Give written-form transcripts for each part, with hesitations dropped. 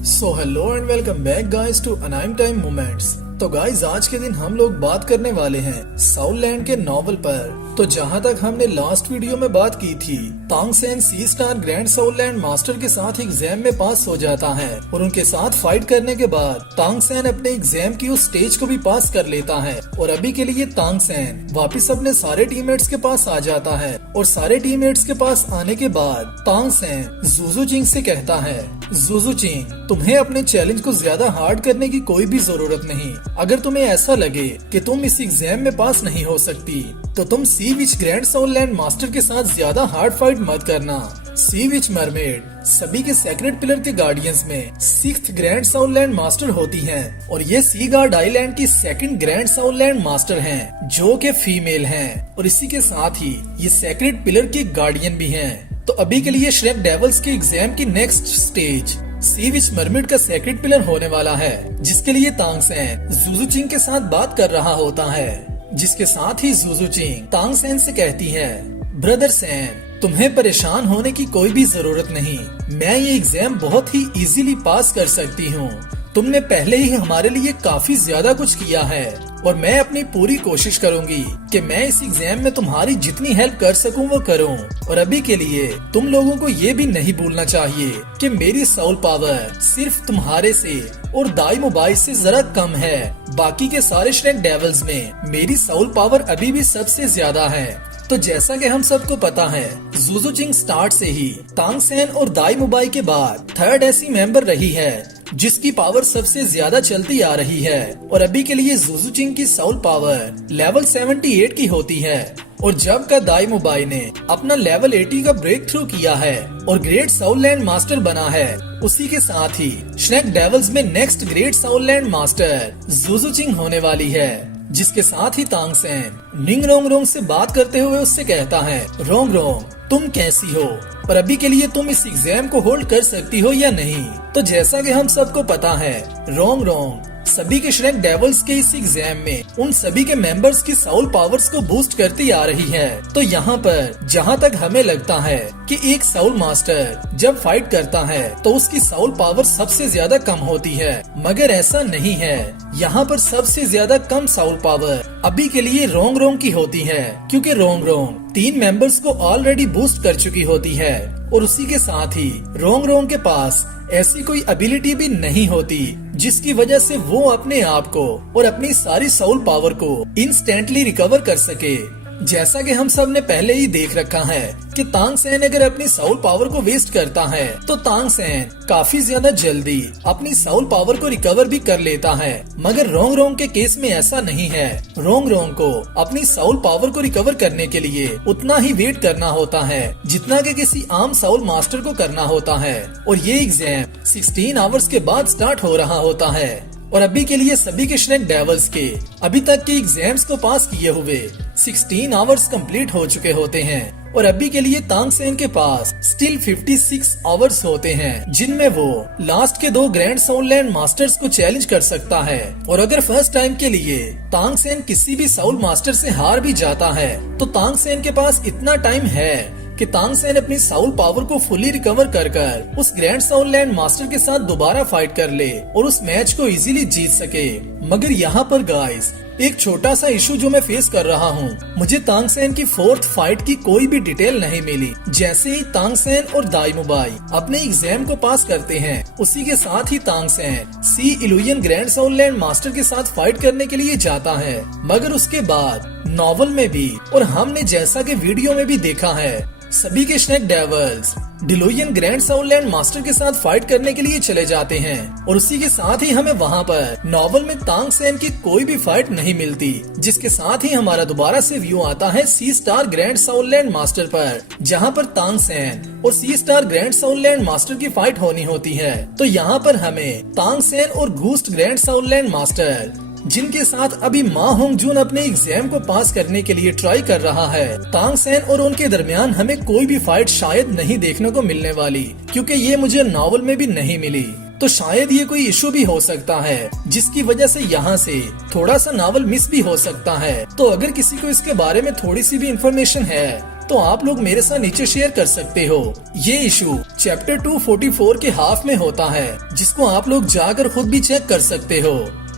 So hello and welcome back guys to anime time moments. तो guys आज के दिन हम लोग बात करने वाले हैं साउलैंड के नॉवल पर। तो जहां तक हमने लास्ट वीडियो में बात की थी, तांग सेन सी स्टार ग्रैंड साउलैंड मास्टर के साथ एग्जाम में पास हो जाता है और उनके साथ फाइट करने के बाद तांग सेन अपने एग्जाम की उस स्टेज को भी पास कर लेता है। और अभी के लिए तांग सेन वापिस अपने सारे टीममेट्स के पास आ जाता है और सारे टीममेट्स के पास आने के बाद तांग सेन जुजू चिंग से कहता है, जुजू चिंग, तुम्हें अपने चैलेंज को ज्यादा हार्ड करने की कोई भी जरूरत नहीं। अगर तुम्हें ऐसा लगे कि तुम इस एग्जाम में पास नहीं हो सकती तो तुम सी विच ग्रैंड साउलैंड मास्टर के साथ ज्यादा हार्ड फाइट मत करना। सी विच मरमेड सभी के सेक्रेट पिलर के गार्डियंस में 6th ग्रैंड साउलैंड मास्टर होती हैं और ये सी गार्ड आइलैंड की 2nd ग्रैंड साउलैंड मास्टर हैं जो के फीमेल हैं और इसी के साथ ही ये सेक्रेट पिलर की गार्डियन भी हैं। तो अभी के लिए श्रेक डेविल्स के एग्जाम की नेक्स्ट स्टेज सी विच मरमिड का सेक्रेट पिलर होने वाला है, जिसके लिए तांग सेन जुजू चिंग के साथ बात कर रहा होता है। जिसके साथ ही जुजू चिंग तांग सेन से कहती है, ब्रदर सेन, तुम्हें परेशान होने की कोई भी जरूरत नहीं। मैं ये एग्जाम बहुत ही इजीली पास कर सकती हूँ। तुमने पहले ही हमारे लिए काफी ज्यादा कुछ किया है और मैं अपनी पूरी कोशिश करूंगी कि मैं इस एग्जाम में तुम्हारी जितनी हेल्प कर सकूं वो करूं। और अभी के लिए तुम लोगों को ये भी नहीं भूलना चाहिए कि मेरी साउल पावर सिर्फ तुम्हारे से और दाई मोबाइल से जरा कम है। बाकी के सारे श्रेक डेविल्स में मेरी साउल पावर अभी भी सबसे ज्यादा है। तो जैसा कि हम सबको पता है, जुजू चिंग स्टार्ट से ही तांग सेन और दाई मोबाई के बाद 3rd ऐसी मेंबर रही है जिसकी पावर सबसे ज्यादा चलती आ रही है। और अभी के लिए जुजू चिंग की साउल पावर लेवल 78 की होती है और जब का दाई मोबाई ने अपना लेवल 80 का ब्रेक थ्रू किया है और ग्रेट साउलैंड मास्टर बना है, उसी के साथ ही श्रेक डेविल्स में नेक्स्ट ग्रेट साउलैंड मास्टर जुजू चिंग होने वाली है। जिसके साथ ही तांग सेन निंग रोंग रोंग से बात करते हुए उससे कहता है, रोंग रोंग, तुम कैसी हो? पर अभी के लिए तुम इस एग्जाम को होल्ड कर सकती हो या नहीं? तो जैसा कि हम सबको पता है, रोंग रोंग सभी के श्रेक डेविल्स के इस एग्जाम में उन सभी के मेंबर्स की साउल पावर्स को बूस्ट करती आ रही है। तो यहाँ पर जहाँ तक हमें लगता है कि एक साउल मास्टर जब फाइट करता है तो उसकी साउल पावर सबसे ज्यादा कम होती है, मगर ऐसा नहीं है। यहाँ पर सबसे ज्यादा कम साउल पावर अभी के लिए रोंग रोंग की होती है, क्योंकि रोंग रोंग 3 मेंबर्स को ऑलरेडी बूस्ट कर चुकी होती है और उसी के साथ ही रोंग रोंग के पास ऐसी कोई एबिलिटी भी नहीं होती जिसकी वजह से वो अपने आप को और अपनी सारी साउल पावर को इंस्टेंटली रिकवर कर सके। जैसा कि हम सब ने पहले ही देख रखा है कि तांग सेन अगर अपनी साउल पावर को वेस्ट करता है तो तांग सेन काफी ज्यादा जल्दी अपनी साउल पावर को रिकवर भी कर लेता है, मगर रोंग रोंग के केस में ऐसा नहीं है। रोंग रोंग को अपनी साउल पावर को रिकवर करने के लिए उतना ही वेट करना होता है जितना कि किसी आम साउल मास्टर को करना होता है। और ये एग्जाम 16 आवर्स के बाद स्टार्ट हो रहा होता है और अभी के लिए सभी के श्रेक डेविल्स के अभी तक के एग्जाम्स को पास किए हुए 16 आवर्स कंप्लीट हो चुके होते हैं और अभी के लिए तांग सेन के पास स्टिल 56 आवर्स होते हैं जिनमें वो लास्ट के 2 ग्रैंड साउलैंड मास्टर्स को चैलेंज कर सकता है। और अगर फर्स्ट टाइम के लिए तांग सेन किसी भी साउल मास्टर से हार भी जाता है तो तांग सेन के पास इतना टाइम है कि तांग सेन अपनी साउल पावर को फुली रिकवर कर उस ग्रैंड साउलैंड मास्टर के साथ दोबारा फाइट कर ले और उस मैच को इजीली जीत सके। मगर यहाँ पर गाइस एक छोटा सा इशू जो मैं फेस कर रहा हूँ, मुझे तांग सेन की 4th फाइट की कोई भी डिटेल नहीं मिली। जैसे ही तांग सेन और दाई मोबाई अपने एग्जाम को पास करते हैं, उसी के साथ ही तांग सेन सी इल्यूजन ग्रैंड साउलैंड मास्टर के साथ फाइट करने के लिए जाता है। मगर उसके बाद नॉवल में भी और हमने जैसा कि वीडियो में भी देखा है, सभी के श्रेक डेविल्स डिलुजन ग्रैंड साउलैंड मास्टर के साथ फाइट करने के लिए चले जाते हैं और उसी के साथ ही हमें वहाँ पर नॉवल में तांग सेन की कोई भी फाइट नहीं मिलती। जिसके साथ ही हमारा दोबारा से व्यू आता है सी स्टार ग्रैंड साउलैंड मास्टर पर, जहाँ पर तांग सेन और सी स्टार ग्रैंड साउलैंड मास्टर की फाइट होनी होती है। तो यहाँ पर हमें तांग सेन और घूस्ट ग्रैंड साउलैंड मास्टर, जिनके साथ अभी मा होंग जून अपने एग्जाम को पास करने के लिए ट्राई कर रहा है, तांग सेन और उनके दरमियान हमें कोई भी फाइट शायद नहीं देखने को मिलने वाली, क्योंकि ये मुझे नॉवल में भी नहीं मिली। तो शायद ये कोई इशू भी हो सकता है जिसकी वजह से यहाँ से थोड़ा सा नॉवल मिस भी हो सकता है। तो अगर किसी को इसके बारे में थोड़ी सी भी इंफॉर्मेशन है तो आप लोग मेरे साथ नीचे शेयर कर सकते हो। ये इशू चैप्टर 244 के हाफ में होता है, जिसको आप लोग जाकर खुद भी चेक कर सकते हो।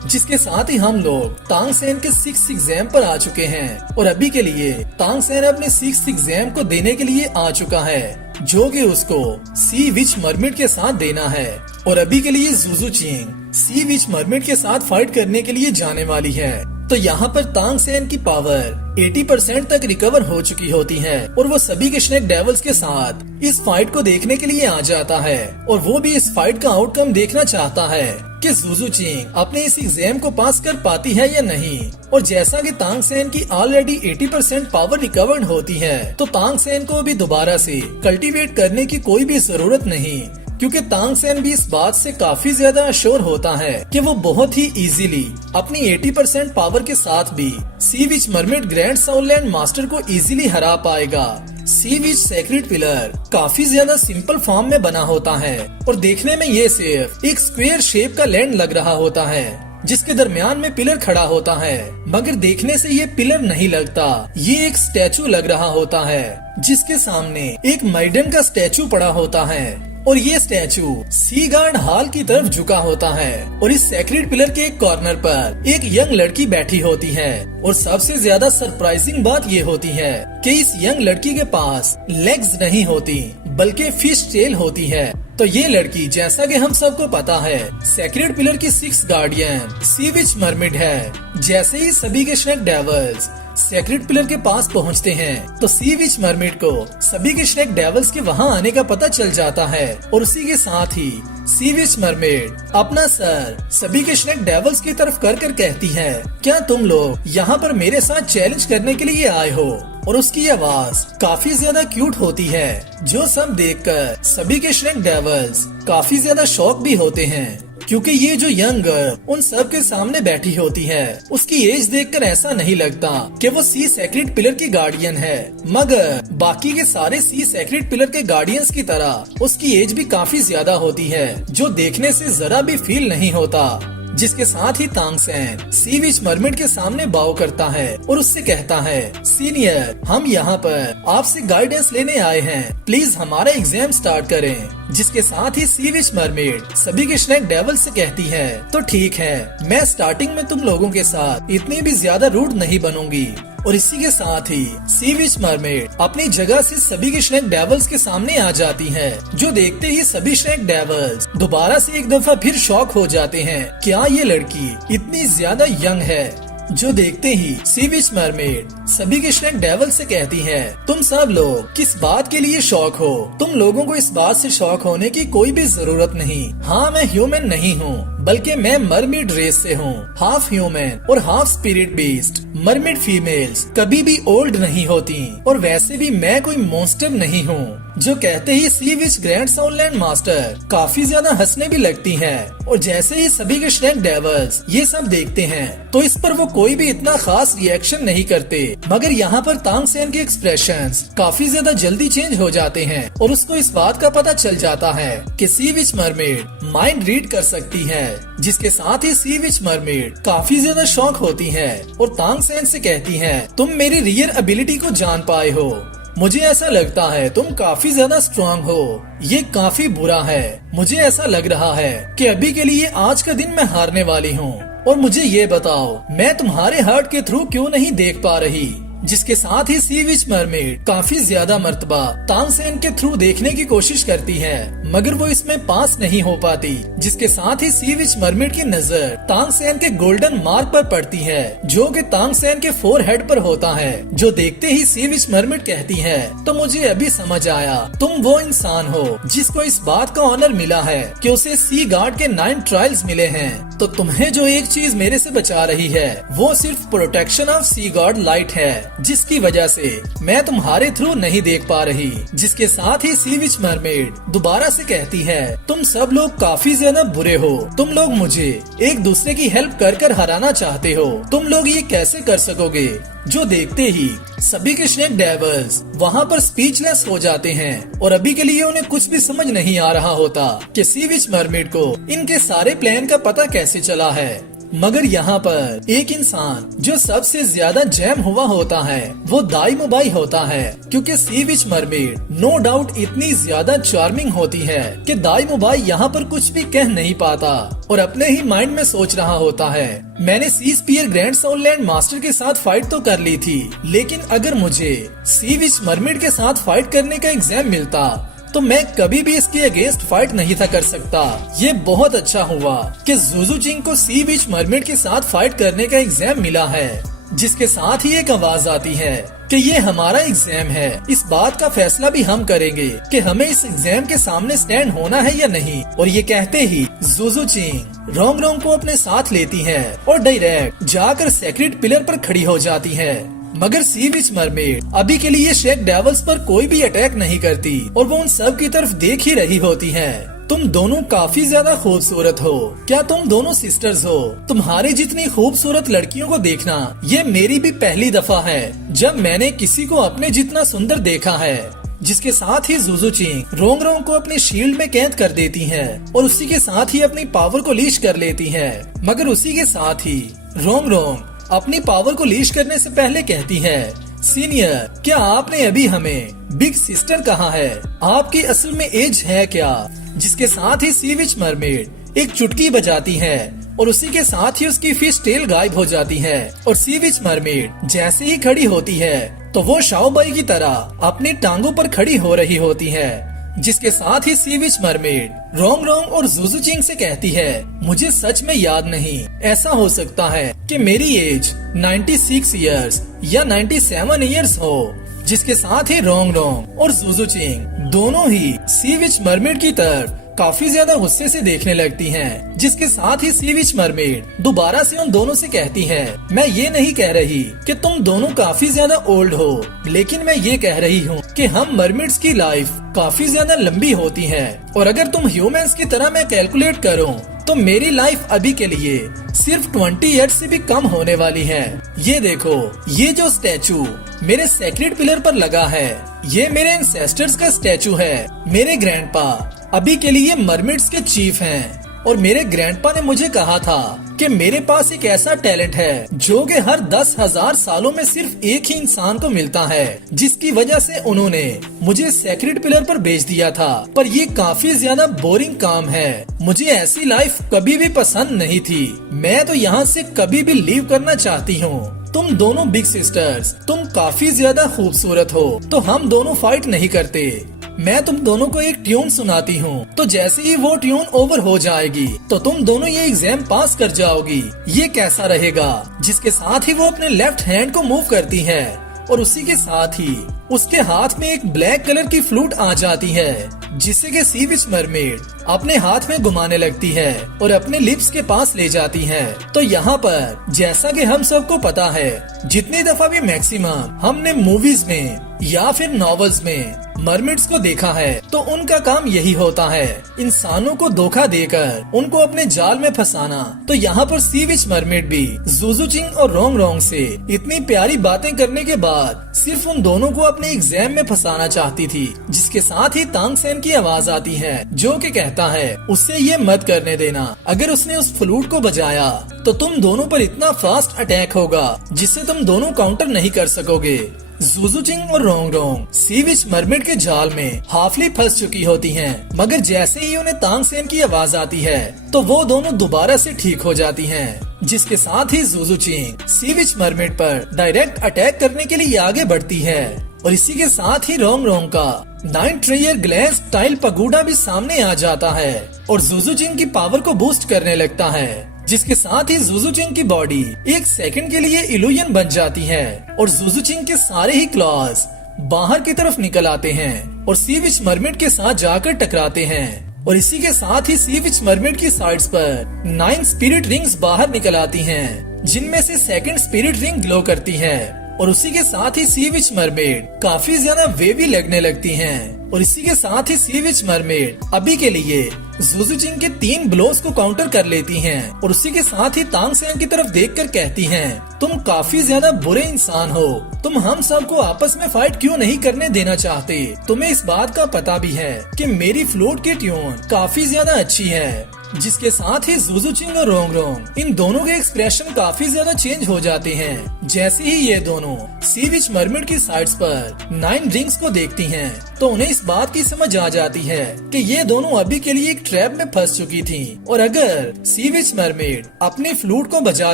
जिसके साथ ही हम लोग तांग सेन के 6th एग्जाम पर आ चुके हैं और अभी के लिए तांग सेन अपने 6th एग्जाम को देने के लिए आ चुका है, जो कि उसको सी विच मरमिड के साथ देना है। और अभी के लिए जुजू चिंग सी विच मरमिड के साथ फाइट करने के लिए जाने वाली है। तो यहाँ पर तांग सेन की पावर 80% तक रिकवर हो चुकी होती है और वो सभी के स्नेक डेविल्स के साथ इस फाइट को देखने के लिए आ जाता है और वो भी इस फाइट का आउटकम देखना चाहता है कि जुजू चिंग अपने इस एग्जाम को पास कर पाती है या नहीं। और जैसा कि तांग सेन की ऑलरेडी 80% पावर रिकवर्ड होती है, तो तांग सेन को भी दोबारा से कल्टीवेट करने की कोई भी जरूरत नहीं, क्योंकि तांग सेन भी इस बात से काफी ज्यादा अश्योर होता है कि वो बहुत ही इजीली अपनी 80% पावर के साथ भी सी विच मरमिड ग्रैंड साउलैंड मास्टर को इजीली हरा पाएगा। सी विच सेक्रेट पिलर काफी ज्यादा सिंपल फॉर्म में बना होता है और देखने में ये सिर्फ एक स्क्वायर शेप का लैंड लग रहा होता है, जिसके दरमियान में पिलर खड़ा होता है। मगर देखने से ये पिलर नहीं लगता, ये एक स्टैचू लग रहा होता है, जिसके सामने एक मैडन का स्टैचू पड़ा होता है और ये स्टैचू सी गार्ड हॉल की तरफ झुका होता है। और इस सेक्रेट पिलर के एक कॉर्नर पर एक यंग लड़की बैठी होती है और सबसे ज्यादा सरप्राइजिंग बात ये होती है कि इस यंग लड़की के पास लेग्स नहीं होती, बल्कि फिश टेल होती है। तो ये लड़की, जैसा कि हम सबको पता है, सेक्रेट पिलर की 6th गार्डियन सी विच मरमिड है। जैसे ही सभी के स्नेक डेविल्स सेक्रेट पिलर के पास पहुंचते हैं, तो सी विच मरमिड को सभी के स्नेक डेविल्स के वहां आने का पता चल जाता है और उसी के साथ ही सी विच मरमिड अपना सर सभी के स्नेक डेविल्स की तरफ कर कहती है, क्या तुम लोग यहाँ पर मेरे साथ चैलेंज करने के लिए आए हो? और उसकी आवाज काफी ज्यादा क्यूट होती है, जो सब देखकर सभी के स्नेक डेविल्स काफी ज्यादा शॉक भी होते हैं, क्योंकि ये जो यंग गर्ल उन सब के सामने बैठी होती है, उसकी एज देखकर ऐसा नहीं लगता कि वो सी सेक्रेट पिलर की गार्डियन है, मगर बाकी के सारे सी सेक्रेट पिलर के गार्डियंस की तरह उसकी एज भी काफी ज्यादा होती है, जो देखने से जरा भी फील नहीं होता। जिसके साथ ही तांग सेन सी विच मरमिड के सामने बाव करता है और उससे कहता है, सीनियर, हम यहाँ पर आपसे गाइडेंस लेने आए हैं, प्लीज हमारा एग्जाम स्टार्ट करें। जिसके साथ ही सी विच मरमिड सभी के स्नेक डेविल से कहती है, तो ठीक है, मैं स्टार्टिंग में तुम लोगों के साथ इतनी भी ज्यादा रूड नहीं बनूंगी। और इसी के साथ ही सी विच मरमेड अपनी जगह से सभी के स्नेक डेविल्स के सामने आ जाती है, जो देखते ही सभी स्नेक डेविल्स दोबारा से एक दफा फिर शॉक हो जाते हैं, क्या ये लड़की इतनी ज्यादा यंग है। जो देखते ही सी विच मरमेड सभी के स्नेक डेविल से कहती है, तुम सब लोग किस बात के लिए शॉक हो? तुम लोगों को इस बात से शॉक होने की कोई भी जरूरत नहीं। हाँ, मैं ह्यूमन नहीं हूँ, बल्कि मैं मरमिड रेस से हूँ, हाफ ह्यूमन और half spirit beast. Mermaid females कभी भी ओल्ड नहीं होती और वैसे भी मैं कोई मॉन्स्टर नहीं हूँ। जो कहते ही सी विच ग्रैंड साउलैंड मास्टर काफी ज्यादा हंसने भी लगती हैं और जैसे ही सभी के स्नेक डेविल्स ये सब देखते हैं तो इस पर वो कोई भी इतना खास रिएक्शन नहीं करते, मगर यहाँ पर तांग सेन के एक्सप्रेशंस काफी ज्यादा जल्दी चेंज हो जाते हैं और उसको इस बात का पता चल जाता है कि सी विच मरमेड माइंड रीड कर सकती है। जिसके साथ ही सी विच मरमेड काफी ज्यादा शॉक होती है और तांग सेन से कहती है, तुम मेरी रियर एबिलिटी को जान पाए हो। मुझे ऐसा लगता है तुम काफी ज्यादा स्ट्रांग हो। ये काफी बुरा है। मुझे ऐसा लग रहा है कि अभी के लिए आज का दिन मैं हारने वाली हूँ और मुझे ये बताओ, मैं तुम्हारे हार्ट के थ्रू क्यों नहीं देख पा रही। जिसके साथ ही सी विच मरमेड काफी ज्यादा मर्तबा तांग सेन के थ्रू देखने की कोशिश करती है, मगर वो इसमें पास नहीं हो पाती। जिसके साथ ही सी विच मरमेड की नजर तांग सेन के गोल्डन मार्क पर पड़ती है, जो कि तांग सेन के फोरहेड पर होता है। जो देखते ही सी विच मरमेड कहती है, तो मुझे अभी समझ आया, तुम वो इंसान हो जिसको इस बात का ऑनर मिला है कि उसे सी गार्ड के 9 ट्रायल्स मिले हैं। तो तुम्हें जो एक चीज मेरे से बचा रही है वो सिर्फ protection of sea god light है, जिसकी वजह से मैं तुम्हारे थ्रू नहीं देख पा रही। जिसके साथ ही सी विच मरमेड दोबारा से कहती है, तुम सब लोग काफी ज्यादा बुरे हो। तुम लोग मुझे एक दूसरे की हेल्प कर हराना चाहते हो। तुम लोग ये कैसे कर सकोगे। जो देखते ही सभी के स्नेक डेविल्स वहाँ पर स्पीचलेस हो जाते हैं और अभी के लिए उन्हें कुछ भी समझ नहीं आ रहा होता कि सी विच मरमेड को इनके सारे प्लान का पता कैसे चला है। मगर यहाँ पर एक इंसान जो सबसे ज्यादा जैम हुआ होता है वो दाइमोबाई होता है, क्योंकि सी विच मरमेड नो डाउट इतनी ज्यादा चार्मिंग होती है कि दाइमोबाई यहाँ पर कुछ भी कह नहीं पाता और अपने ही माइंड में सोच रहा होता है, मैंने sea spear grand soul land master के साथ फाइट तो कर ली थी, लेकिन अगर मुझे सी विच मरमेड के साथ फाइट करने का एग्जाम मिलता तो मैं कभी भी इसके अगेंस्ट फाइट नहीं था कर सकता। ये बहुत अच्छा हुआ कि ज़ुज़ु चिंग को सी विच मरमेड के साथ फाइट करने का एग्जाम मिला है, जिसके साथ ही एक आवाज आती है कि ये हमारा एग्जाम है। इस बात का फैसला भी हम करेंगे कि हमें इस एग्जाम के सामने स्टैंड होना है या नहीं। और ये कहते ही ज़ुज़ु चिंग रोंग रोंग को अपने साथ लेती है और डायरेक्ट जाकर सेक्रेट पिलर पर खड़ी हो जाती है। मगर सी विच मरमेड अभी के लिए शेक डेविल्स पर कोई भी अटैक नहीं करती और वो उन सब की तरफ देख ही रही होती है। तुम दोनों काफी ज्यादा खूबसूरत हो, क्या तुम दोनों सिस्टर्स हो? तुम्हारी जितनी खूबसूरत लड़कियों को देखना ये मेरी भी पहली दफा है जब मैंने किसी को अपने जितना सुंदर देखा है। जिसके साथ ही ज़ुज़ु चिंग रोंग रोंग को अपनी शील्ड में कैद कर देती है और उसी के साथ ही अपनी पावर को लीश कर लेती है। मगर उसी के साथ ही रोंग रोंग अपनी पावर को लीश करने से पहले कहती है, सीनियर क्या आपने अभी हमें बिग सिस्टर कहा है? आपकी असल में एज है क्या? जिसके साथ ही सी विच मरमेड एक चुटकी बजाती है और उसी के साथ ही उसकी फिश टेल गायब हो जाती है और सी विच मरमेड जैसे ही खड़ी होती है तो वो शाओबाई की तरह अपनी टांगों पर खड़ी हो रही होती है। जिसके साथ ही सी विच मरमेड रोंग रोंग और ज़ुज़ु चिंग से कहती है, मुझे सच में याद नहीं, ऐसा हो सकता है कि मेरी एज 96 इयर्स या 97 इयर्स हो। जिसके साथ ही रोंग रोंग और ज़ुज़ु चिंग दोनों ही सी विच मरमेड की तरफ काफी ज्यादा गुस्से से देखने लगती हैं। जिसके साथ ही सी विच मरमेड दोबारा से उन दोनों से कहती है, मैं ये नहीं कह रही कि तुम दोनों काफी ज्यादा ओल्ड हो, लेकिन मैं ये कह रही हूँ कि हम मरमेड्स की लाइफ काफी ज्यादा लंबी होती है और अगर तुम ह्यूमंस की तरह मैं कैलकुलेट करूँ तो मेरी लाइफ अभी के लिए सिर्फ 20 ईयर्स से भी कम होने वाली है। ये देखो, ये जो स्टैचू मेरे सेक्रेट पिलर पर लगा है ये मेरे एंसेस्टर्स का स्टैचू है। मेरे ग्रैंडपा अभी के लिए मरमेड्स के चीफ हैं और मेरे ग्रैंडपा ने मुझे कहा था कि मेरे पास एक ऐसा टैलेंट है जो कि हर 10,000 सालों में सिर्फ एक ही इंसान को मिलता है, जिसकी वजह से उन्होंने मुझे सेक्रेट पिलर पर भेज दिया था। पर ये काफी ज्यादा बोरिंग काम है, मुझे ऐसी लाइफ कभी भी पसंद नहीं थी। मैं तो यहाँ से कभी भी लीव करना चाहती हूँ। तुम दोनों बिग सिस्टर्स तुम काफी ज्यादा खूबसूरत हो, तो हम दोनों फाइट नहीं करते। मैं तुम दोनों को एक ट्यून सुनाती हूँ, तो जैसे ही वो ट्यून ओवर हो जाएगी तो तुम दोनों ये एग्जाम पास कर जाओगी। ये कैसा रहेगा? जिसके साथ ही वो अपने लेफ्ट हैंड को मूव करती है और उसी के साथ ही उसके हाथ में एक ब्लैक कलर की फ्लूट आ जाती है, जिसे के सी विच मरमेड अपने हाथ में घुमाने लगती है और अपने लिप्स के पास ले जाती है। तो यहाँ पर जैसा कि हम सबको पता है, जितनी दफा भी मैक्सिमम हमने मूवीज में या फिर नॉवेल्स में मरमेड्स को देखा है तो उनका काम यही होता है, इंसानों को धोखा देकर उनको अपने जाल में फंसाना। तो यहाँ पर सी विच मरमेड भी ज़ुज़ु चिंग और रोंग रोंग से इतनी प्यारी बातें करने के बाद सिर्फ उन दोनों को अपने एग्जाम में फंसाना चाहती थी। जिसके साथ ही तांग सेन की आवाज आती है जो कि कहता है, उससे ये मत करने देना, अगर उसने उस फ्लूट को बजाया तो तुम दोनों पर इतना फास्ट अटैक होगा जिससे तुम दोनों काउंटर नहीं कर सकोगे। ज़ुज़ु चिंग और रोंग रोंग सी विच मरमेड के जाल में हाफली फंस चुकी होती हैं, मगर जैसे ही उन्हें तांग सेन की आवाज आती है तो वो दोनों दोबारा से ठीक हो जाती हैं। जिसके साथ ही ज़ुज़ु चिंग सी विच मरमेड पर डायरेक्ट अटैक करने के लिए आगे बढ़ती है और इसी के साथ ही रोंग रोंग का 9 ट्रेयर ग्लास टाइल पगोडा भी सामने आ जाता है और ज़ुज़ु चिंग की पावर को बूस्ट करने लगता है। जिसके साथ ही ज़ुज़ु चिंग की बॉडी एक सेकंड के लिए इल्यूजन बन जाती है और ज़ुज़ु चिंग के सारे ही क्लॉज बाहर की तरफ निकल आते हैं और सी विच मरमेड के साथ जाकर टकराते हैं। और इसी के साथ ही सी विच मरमेड की साइड्स पर 9 स्पिरिट रिंग्स बाहर निकल आती हैं, जिनमें से सेकंड स्पिरिट रिंग ग्लो करती है और उसी के साथ ही सी विच मरमेड काफी ज्यादा वेवी लगने लगती हैं। और इसी के साथ ही सी विच मरमेड अभी के लिए ज़ुज़ु चिंग के 3 ब्लोस को काउंटर कर लेती हैं और उसी के साथ ही तांग सेन की तरफ देखकर कहती हैं, तुम काफी ज्यादा बुरे इंसान हो, तुम हम सबको आपस में फाइट क्यों नहीं करने देना चाहते? तुम्हें इस बात का पता भी है कि मेरी फ्लूट की ट्यून काफी ज्यादा अच्छी है जिसके साथ ही जुजुचिंग और रोंगरोंग इन दोनों के एक्सप्रेशन काफी ज्यादा चेंज हो जाते हैं। जैसे ही ये दोनों सी विच मरमेड की साइड्स पर 9 रिंग्स को देखती हैं, तो उन्हें इस बात की समझ आ जाती है कि ये दोनों अभी के लिए एक ट्रैप में फंस चुकी थीं, और अगर सी विच मरमेड अपनी फ्लूट को बजा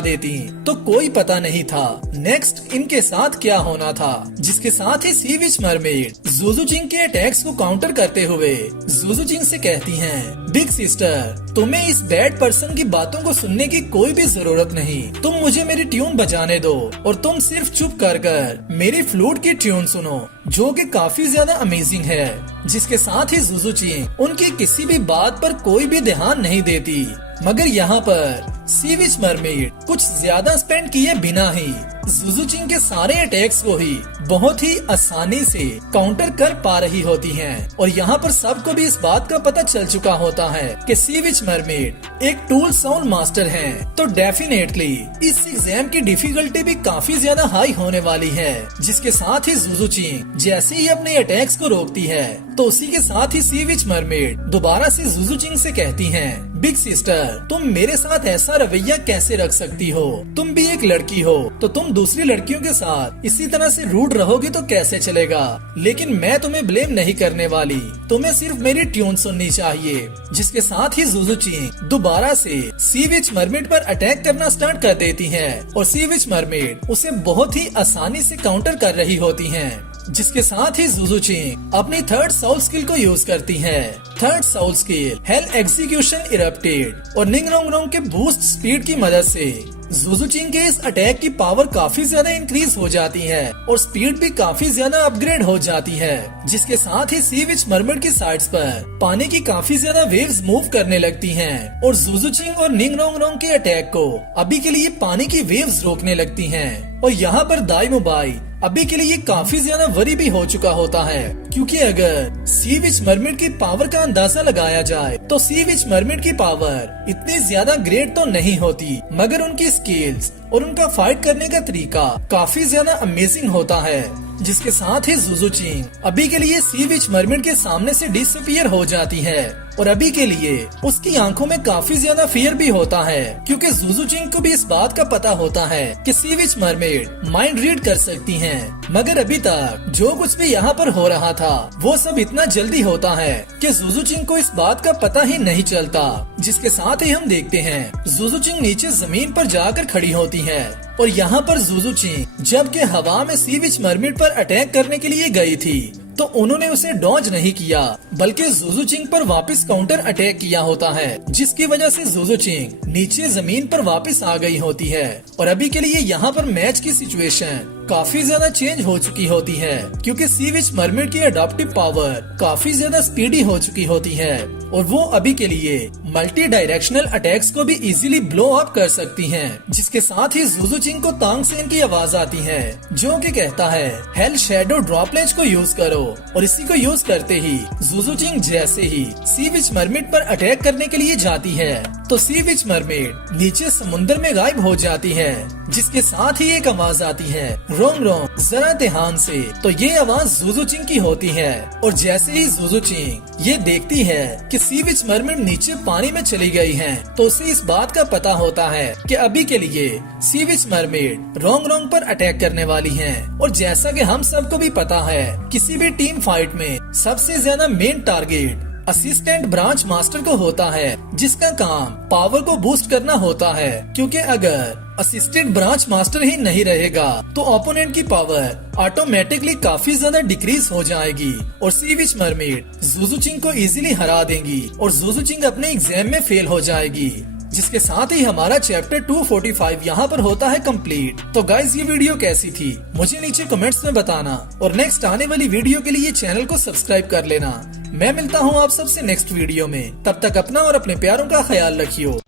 देती तो कोई पता नहीं था नेक्स्ट इनके साथ क्या होना था। जिसके साथ ही सी विच मरमेड जुजुचिंग के अटैक्स को काउंटर करते हुए जुजुचिंग से कहती हैं, बिग सिस्टर, तुम्हें इस बैड पर्सन की बातों को सुनने की कोई भी जरूरत नहीं। तुम मुझे मेरी ट्यून बजाने दो और तुम सिर्फ चुप कर मेरी फ्लूट की ट्यून सुनो, जो कि काफी ज्यादा अमेजिंग है। जिसके साथ ही जुजुचिंग उनकी किसी भी बात पर कोई भी ध्यान नहीं देती, मगर यहाँ पर सी विच मरमेड कुछ ज्यादा स्पेंड किए बिना ही जुजुचिंग के सारे अटैक्स को ही बहुत ही आसानी से काउंटर कर पा रही होती हैं। और यहाँ पर सबको भी इस बात का पता चल चुका होता है कि सी विच मरमेड एक टूल साउंड मास्टर हैं, तो डेफिनेटली इस एग्जाम की डिफिकल्टी भी काफी ज्यादा हाई होने वाली है। जिसके साथ ही जुजुचिंग जैसे ही अपने अटैक्स को रोकती है, तो उसी के साथ ही सी विच मरमेड दोबारा से जुजुचिंग से कहती हैं, बिग सिस्टर, तुम मेरे साथ ऐसा रवैया कैसे रख सकती हो? तुम भी एक लड़की हो, तो तुम दूसरी लड़कियों के साथ इसी तरह से रूड रहोगी तो कैसे चलेगा? लेकिन मैं तुम्हें ब्लेम नहीं करने वाली, तुम्हें सिर्फ मेरी ट्यून सुननी चाहिए। जिसके साथ ही जुजुचिंग दोबारा से सी विच मरमेड पर अटैक करना स्टार्ट कर देती है, और सी विच मरमेड उसे बहुत ही आसानी से काउंटर कर रही होती है। जिसके साथ ही जुजुचिंग अपनी थर्ड सोल स्किल को यूज करती है। Third soul skill hell execution erupted और निंगरोंगरोंग के बूस्ट स्पीड की मदद से जुजुचिंग के इस अटैक की पावर काफी ज्यादा इंक्रीज हो जाती है और स्पीड भी काफी ज्यादा अपग्रेड हो जाती है। जिसके साथ ही सी विच मरमेड की साइड्स पर पानी की काफी ज्यादा वेव्स मूव करने लगती हैं और जुजुचिंग और निंगरोंगरोंग के अटैक को अभी के लिए पानी की वेव्स रोकने लगती हैं। और यहाँ पर दाइमोबाई अभी के लिए काफी ज्यादा वरी भी हो चुका होता है, क्योंकि अगर सी विच मरमेड की पावर का अंदाजा लगाया जाए तो सी विच मरमेड की पावर इतनी ज्यादा ग्रेट तो नहीं होती, मगर उनकी स्किल्स और उनका फाइट करने का तरीका काफी ज्यादा अमेजिंग होता है। जिसके साथ ही जुजुचिंग अभी के लिए सी विच मरमेड के सामने से डिसअपीयर हो जाती है, और अभी के लिए उसकी आंखों में काफी ज्यादा फियर भी होता है, क्योंकि जुजुचिंग को भी इस बात का पता होता है कि सी विच मरमेड माइंड रीड कर सकती हैं। मगर अभी तक जो कुछ भी यहाँ पर हो रहा था वो सब इतना जल्दी होता है कि जुजुचिंग को इस बात का पता ही नहीं चलता। जिसके साथ ही हम देखते हैं जुजुचिंग नीचे जमीन पर जाकर खड़ी होती है, और यहाँ पर जुजुचिंग जबकि हवा में सी विच मरमेड पर अटैक करने के लिए गई थी, तो उन्होंने उसे डॉज नहीं किया, बल्कि जुजुचिंग पर वापस काउंटर अटैक किया होता है, जिसकी वजह से जुजुचिंग नीचे जमीन पर वापस आ गई होती है। और अभी के लिए यहाँ पर मैच की सिचुएशन काफी ज्यादा चेंज हो चुकी होती है, क्योंकि सी विच मरमेड की अडॉप्टिव पावर काफी ज्यादा स्पीडी हो चुकी होती है, और वो अभी के लिए मल्टी डायरेक्शनल अटैक्स को भी इजीली ब्लो अप कर सकती हैं। जिसके साथ ही जुजुचिंग को तांग सेन की आवाज आती है, जो कि कहता है हेल शैडो ड्रॉपलेज को यूज करो, और इसी को यूज करते ही जुजुचिंग जैसे ही सी विच मरमेड पर अटैक करने के लिए जाती है, तो सी विच मरमेड नीचे समुद्र में गायब हो जाती है। जिसके साथ ही एक आवाज आती है, रोंग रोंग जरा ध्यान से। तो ये आवाज जुजुचिंग की होती है, और जैसे ही जुजुचिंग ये देखती है कि सी विच मरमेड नीचे पानी में चली गई है, तो उसे इस बात का पता होता है कि अभी के लिए सी विच मरमेड रोंग रोंग पर अटैक करने वाली हैं। और जैसा कि हम सबको भी पता है, किसी भी टीम फाइट में सबसे ज्यादा main target assistant branch master को होता है, जिसका काम पावर को बूस्ट करना होता है, क्योंकि अगर असिस्टेंट ब्रांच मास्टर ही नहीं रहेगा तो ओपोनेंट की पावर ऑटोमेटिकली काफी ज्यादा डिक्रीज हो जाएगी, और सी विच मरमेड जुजुचिंग को इजीली हरा देंगी, और जुजुचिंग अपने एग्जाम में फेल हो जाएगी। जिसके साथ ही हमारा चैप्टर 245 यहाँ पर होता है कंप्लीट। तो गाइज ये वीडियो कैसी थी मुझे नीचे कमेंट्स में बताना, और नेक्स्ट आने वाली वीडियो के लिए चैनल को सब्सक्राइब कर लेना। मैं मिलता हूँ आप सबसे नेक्स्ट वीडियो में, तब तक अपना और अपने प्यारों का ख्याल रखियो।